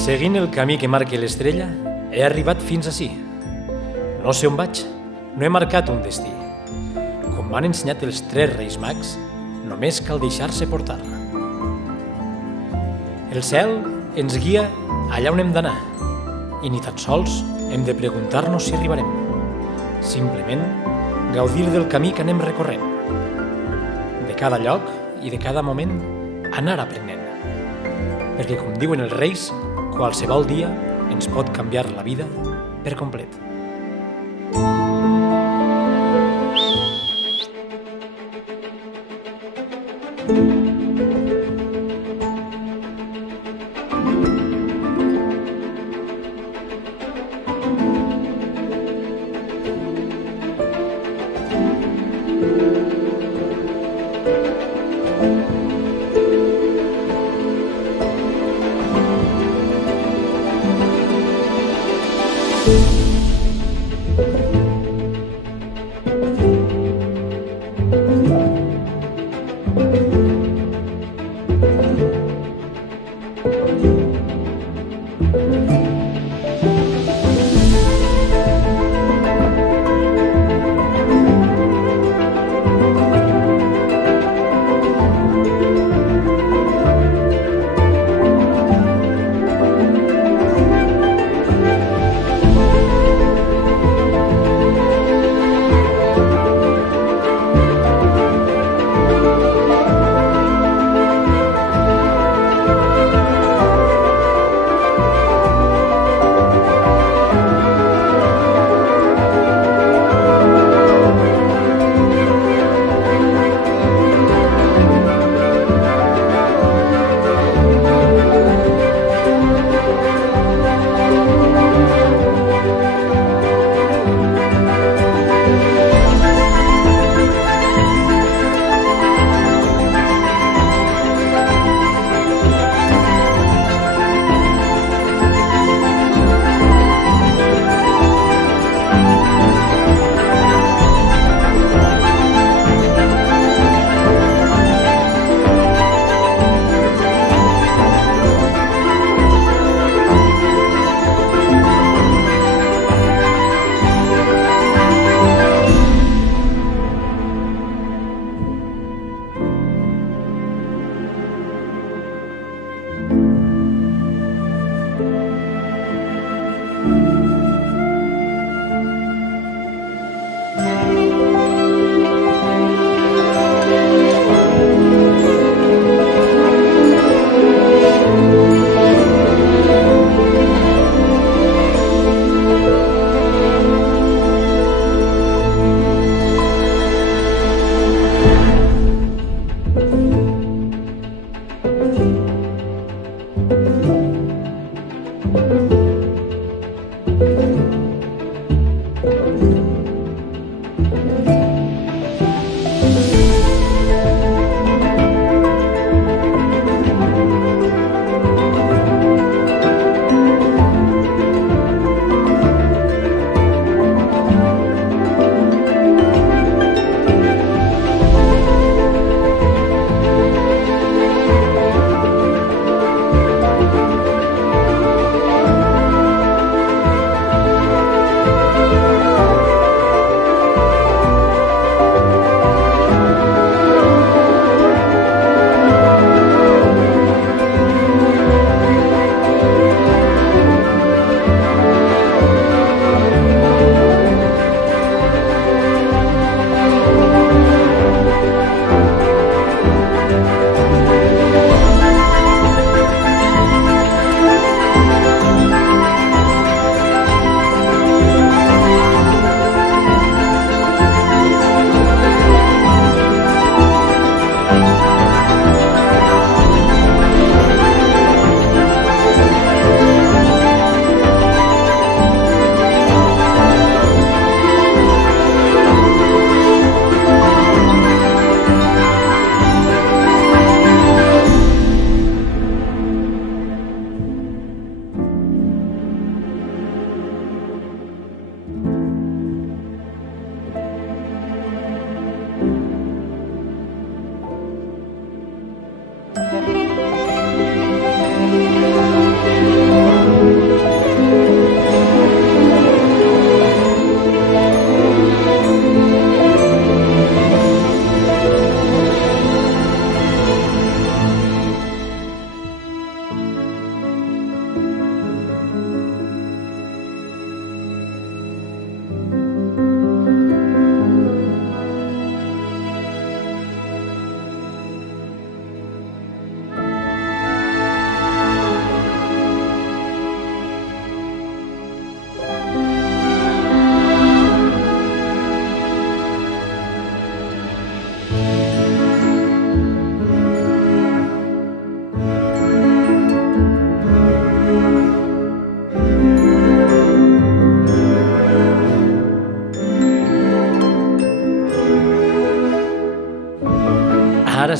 Seguint el camí que marca l'estrella, he arribat fins ací. No sé on vaig, no he marcat un destí. Com m'han ensenyat els 3 Reis Mags, només cal deixar-se portar. El cel ens guia allà on hem d'anar, i ni tan sols hem de preguntar-nos si arribarem. Simplement gaudir del camí que anem recorrent. De cada lloc i de cada moment anar aprenent. Perquè, com diuen els reis, qualsevol dia ens pot canviar la vida per complet.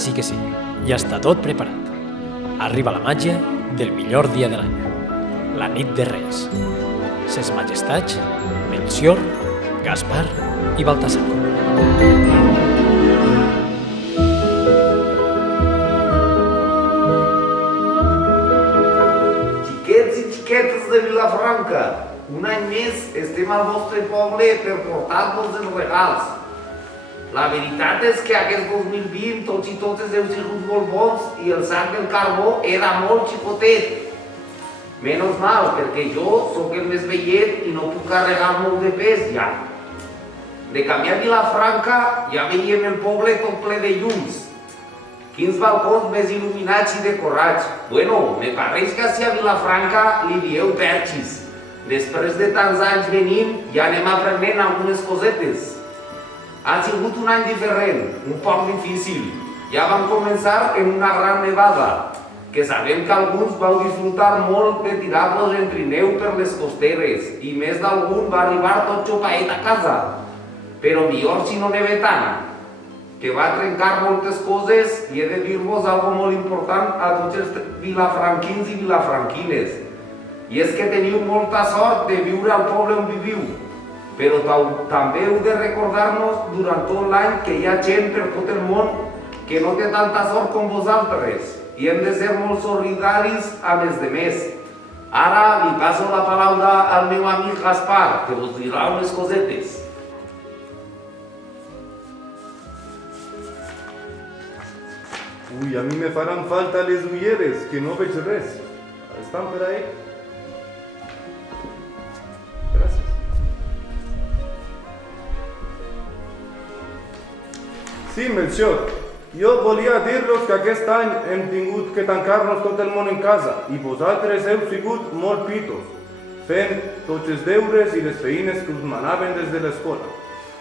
sí que sí, ja està tot preparat. Arriba la màgia del millor dia de l'any, la nit de Reis. Ses majestats, Melcior, Gaspar i Baltasar. Xiquets i xiquetes de Vilafranca, un any més estem al vostre poble per portar-vos els regals. La veritat és que aquest 2020 tots i totes heu sigut molt bons i el sac del carbó era molt xicotet. Menys mal, perquè jo sóc el més vellet i no puc carregar molt de pes ja. De camí a Vilafranca ja veiem el poble tot ple de llums. Quins balcons més il·luminats i decorats. Bueno, me pareix que si a Vilafranca li dieu perxis. Després de tants anys venint ja anem aprenent algunes cosetes. Ha sigut un any diferent, un poc difícil. Ja vam començar en una gran nevada, que sabem que alguns vau disfrutar molt de tirar-vos en trineu per les costeres i més d'algun va arribar tot xopaet a casa. Però millor si no neve tant, que va trencar moltes coses i he de dir-vos algo molt important a tots els vilafranquins i vilafranquines. I és que teniu molta sort de viure al poble on viviu. Però també heu de recordar-nos durant tot l'any que hi ha gent per tot el món que no té tanta sort com vosaltres i hem de ser molt solidaris amb els demés. Ara li passo la paraula al meu amic Gaspar, que us dirà unes cosetes. Ui, a mi me faran falta les ulleres, que no veig res. Estan per ahí? Gràcies. Sí, Melcior, jo volia dir-los que aquest any hem tingut que tancar-nos tot el món en casa i vosaltres heu sigut molt pitos, fent tots els deures i les feines que us manaven des de l'escola.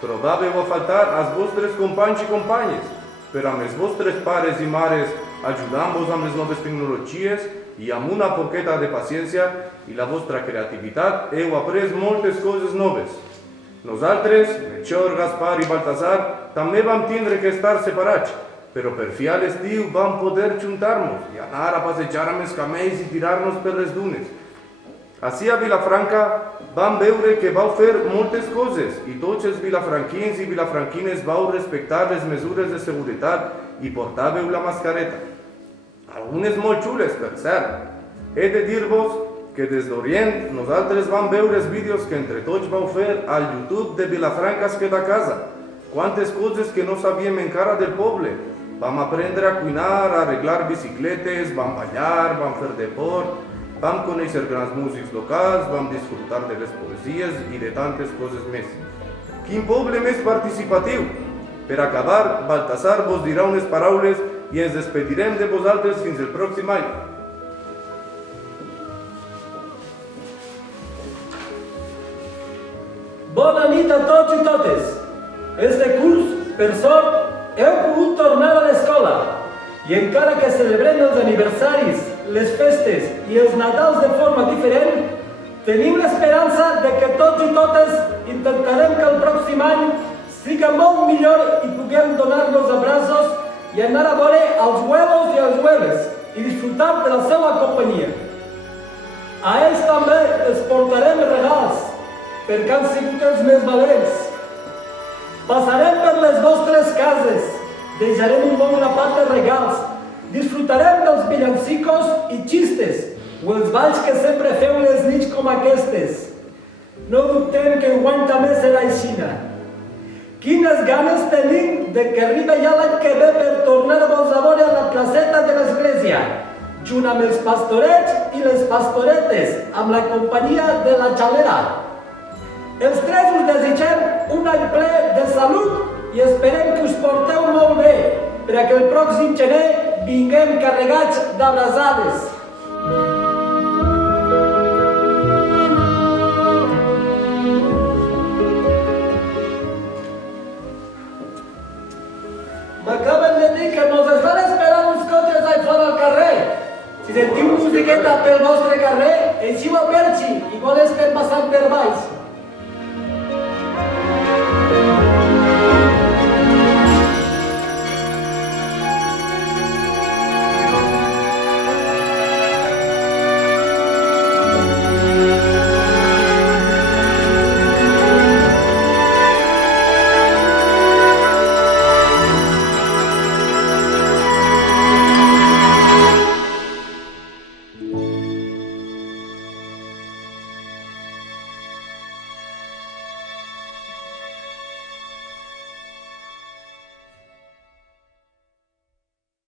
Trobàveu a faltar als vostres companys i companyes, però amb els vostres pares i mares ajudant-vos amb les noves tecnologies i amb una poqueta de paciència i la vostra creativitat heu après moltes coses noves. Nosaltres, Melcior, Gaspar i Baltasar, també vam tindre que estar separats, però per fi a l'estiu vam poder juntar-nos i anar a passejar amb els camells i tirar-nos per les dunes. Ací a Vilafranca vam veure que vau fer moltes coses i tots els vilafranquins i vilafranquines vau respectar les mesures de seguretat i portàveu la mascareta. Algunes molt xules, per cert. He de dir-vos que des d'Orient nosaltres vam veure els vídeos que entre tots vau fer al YouTube de Vilafranca es queda a casa. Quantes coses que no sabíem encara del poble. Vam aprendre a cuinar, a arreglar bicicletes, vam ballar, vam fer deport, vam conèixer grans músics locals, vam disfrutar de les poesies i de tantes coses més. Quin poble més participatiu! Per acabar, Baltasar vos dirà unes paraules i ens despedirem de vosaltres fins el pròxim any. Bona nit a tots i totes. Este curs, per sort, heu pogut tornar a l'escola i encara que celebrem els aniversaris, les festes i els Nadals de forma diferent, tenim l'esperança de que tots i totes intentarem que el pròxim any siga molt millor i puguem donar-nos abraços i anar a veure els abuelos i els abueles i disfrutar de la seva companyia. A ells també els portarem regals, perquè han sigut els més valents. Passarem per les vostres cases, deixarem un bon grapat de regals, disfrutarem dels villancicos i xistes, o els balls que sempre feu les nits com aquestes. No dubtem que enguany també serà aixina. Quines ganes tenim de que arribi ja l'any que ve per tornar-vos a veure a la placeta de l'església, junt amb els pastorets i les pastoretes, amb la companyia de la xalera. Els tres us desitgem un any ple de salut i esperem que us porteu molt bé, perquè el pròxim gener vinguem carregats d'abraçades. M'acaben de dir que mos estan esperant uns cotxes allà fora al carrer. Si sentiu musiqueta pel vostre carrer, eixiu a Perxi i vols que passant per baix.